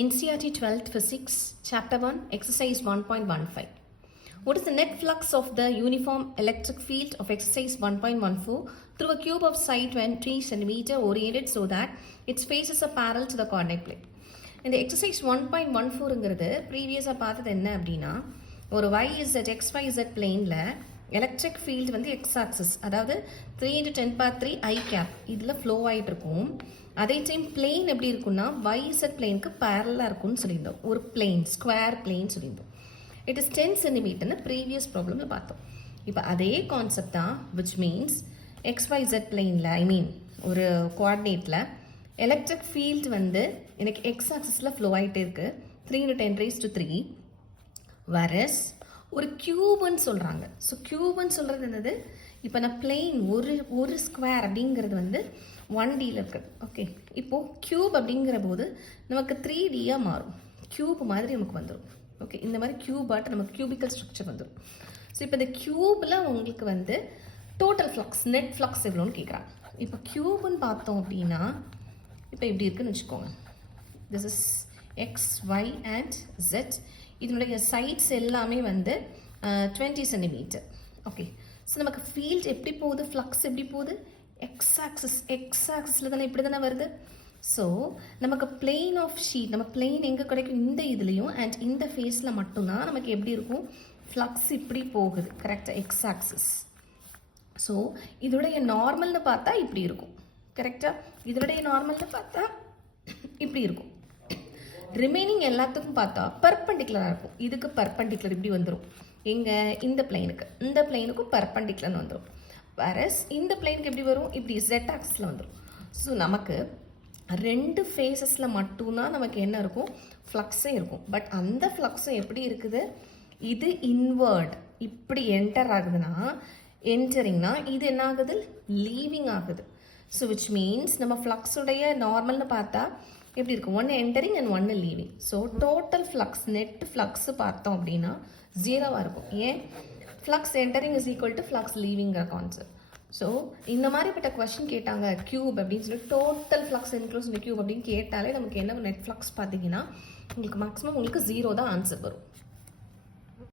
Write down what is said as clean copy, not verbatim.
NCERT 12th Physics, Chapter 1, Exercise 1.15. What is the net flux of the uniform electric field of exercise 1.14 through a cube of side 20 cm oriented so that its faces are parallel to the coordinate plane? இந்த exercise 1.14ங்கிறது ப்ரீவியஸாக பார்த்தது என்ன அப்படின்னா, ஒரு YZ XYZ பிளேனில் electric field வந்து X axis, அதாவது 3 × 10⁻³ I gap இதில் ஃப்ளோ ஆகிட்டு இருக்கும். அதே டைம் பிளேன் எப்படி இருக்குன்னா YZ பிளேனுக்கு பேரலாக இருக்கும்னு சொல்லியிருந்தோம். ஒரு பிளேன் ஸ்கொயர் பிளேன் சொல்லியிருந்தோம். இட் இஸ் 10 cm ப்ரீவியஸ் ப்ராப்ளமில் பார்த்தோம். இப்போ அதே கான்செப்ட் தான், விச் மீன்ஸ் XYZ பிளேனில் ஒரு கோஆர்டினேட்டில் எலக்ட்ரிக் ஃபீல்டு வந்து எனக்கு எக்ஸ் ஆக்சிஸில் ஃப்ளோ ஆகிட்டே இருக்குது 3 × 10⁻³ வரஸ் ஒரு கியூப்னு சொல்கிறாங்க. ஸோ கியூப்னு சொல்கிறது என்னது, இப்போ நான் பிளெயின் ஒரு ஸ்கொயர் அப்படிங்கிறது வந்து 1Dயில் இருக்குது. ஓகே, இப்போது கியூப் அப்படிங்கிற போது நமக்கு 3Dயாக மாறும், கியூப் மாதிரி நமக்கு வந்துடும். ஓகே, இந்த மாதிரி கியூபாட்டு நமக்கு கியூபிக்கல் ஸ்ட்ரக்சர் வந்துடும். ஸோ இப்போ இந்த கியூபில் உங்களுக்கு வந்து டோட்டல் ஃப்ளக்ஸ் நெட் ஃப்ளக்ஸ் எவ்வளோன்னு கேட்குறாங்க. இப்போ கியூப்னு பார்த்தோம் அப்படின்னா இப்போ எப்படி இருக்குன்னு வச்சுக்கோங்க. This is x y and z. இதனுடைய சைட்ஸ் எல்லாமே வந்து 20 cm. ஓகே, ஸோ நமக்கு ஃபீல்ட் எப்படி போகுது, ஃப்ளக்ஸ் எப்படி போகுது, எக்ஸ் ஆக்சிஸில் தானே இப்படி தானே வருது. ஸோ நமக்கு பிளெயின் ஆஃப் ஷீட், நம்ம பிளெயின் எங்கே கிடைக்கும், இந்த இதுலேயும் அண்ட் இந்த ஃபேஸில் மட்டும்தான் நமக்கு எப்படி இருக்கும், ஃப்ளக்ஸ் இப்படி போகுது. கரெக்டாக, எக்ஸ் ஆக்சிஸ். ஸோ இதோடைய நார்மல்னு பார்த்தா இப்படி இருக்கும். கரெக்டாக, இதோடைய நார்மல்னு பார்த்தா இப்படி இருக்கும். ரிமைனிங் எல்லாத்துக்கும் பார்த்தா பர்பண்டிகுலராக இருக்கும். இதுக்கு பர்பண்டிகுலர் இப்படி வந்துடும். எங்கே, இந்த பிளெயினுக்கும் பர்பண்டிகுலர்னு வந்துடும். வேறஸ் இந்த பிளெயினுக்கு எப்படி வரும், இப்படி ஜெட் ஆக்சிஸில் வந்துடும். ஸோ நமக்கு ரெண்டு ஃபேஸஸில் மட்டும்தான் நமக்கு என்ன இருக்கும், ஃப்ளக்ஸே இருக்கும். பட் அந்த ஃப்ளக்ஸும் எப்படி இருக்குது, இது இன்வர்ட் இப்படி என்டர் ஆகுதுன்னா, என்டரிங்னா இது என்ன ஆகுது, லீவிங் ஆகுது. ஸோ விச் மீன்ஸ் நம்ம ஃப்ளக்ஸுடைய நார்மல்னு பார்த்தா எப்படி இருக்கும், 1 entering and 1 leaving. So total flux net flux பார்த்தோம் அப்படின்னா 0வாக இருக்கும். ஏன், flux entering is equal to flux லீவிங்கிற கான்செப்ட். ஸோ இந்த மாதிரிப்பட்ட கொஸ்டின் கேட்டாங்க கியூப் அப்படின்னு சொல்லி, டோட்டல் ஃப்ளக்ஸ் இன்க்ளூஸ் இந்த கியூப் அப்படின்னு கேட்டாலே நமக்கு என்ன நெட் ஃப்ளக்ஸ் பார்த்தீங்கன்னா உங்களுக்கு மேக்ஸிமம் உங்களுக்கு 0 தான் ஆன்சர் வரும்.